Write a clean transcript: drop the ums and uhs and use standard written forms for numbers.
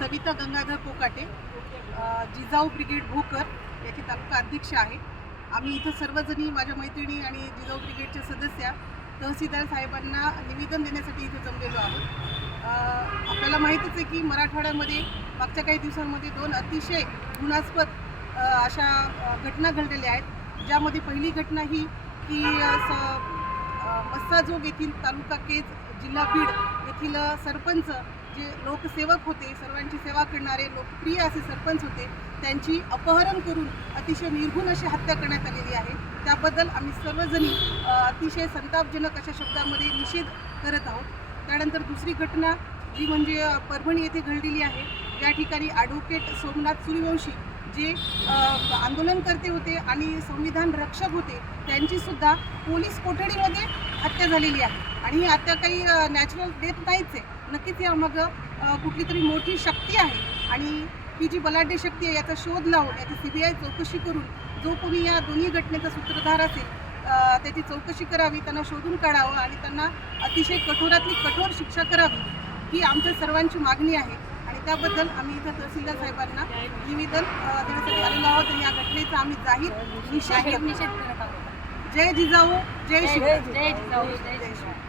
Savita Gangadhar Kokate, Jijau brigade Bhokar याची तालुका अध्यक्ष आहे। आम्ही इथं सर्वजणी माझ्या मैत्रिणी आणि जिजाऊ ब्रिगेडच्या सदस्या तहसीलदार साहेबांना निवेदन देण्यासाठी इथं जमलेलो आहोत। आपल्याला माहीतच आहे की मराठवाड्यामध्ये मागच्या काही दिवसांमध्ये 2 अतिशय घृणास्पद अशा घटना घडलेल्या आहेत, ज्यामध्ये पहिली घटना ही की मस्साजोग येथील तालुका केज जिल्हा बीड येथील सरपंच जे लोकसेवक होते, सर्वांची सेवा करणारे लोकप्रिय असे सरपंच होते, त्यांची अपहरण करून अतिशय निर्घृण अशी हत्या करण्यात आलेली आहे। त्याबद्दल आम्ही सर्वजणी अतिशय संतापजनक अशा शब्दामध्ये निषेध करत आहोत। त्यानंतर दुसरी घटना जी म्हणजे परभणी येथे घडलेली आहे, ज्या ठिकाणी ॲडव्होकेट सोमनाथ सूर्यवंशी जे आंदोलनकर्ते होते आणि संविधान रक्षक होते, त्यांचीसुद्धा पोलीस कोठडीमध्ये हत्या झालेली आहे। आणि ही हत्या काही नॅचरल डेथ नाहीच आहे, नक्कीच यामागं कुठली तरी मोठी शक्ती आहे आणि ही जी बलाढ्य शक्ती आहे याचा शोध लावून याची CBI चौकशी करून जो कोणी या दोन्ही घटनेचा सूत्रधार असेल त्याची चौकशी करावी, त्यांना शोधून काढावं आणि त्यांना अतिशय कठोरातली कठोर शिक्षा करावी ही आमच्या सर्वांची मागणी आहे। आणि त्याबद्दल आम्ही इथं तहसीलदार साहेबांना निवेदन देण्यासाठी आलेलो आहोत आणि या घटनेचा आम्ही जाहीर निषेध करत आहोत। जय जिजाऊ, जय शिवराय। जय जिजाऊ, जय शिवराय।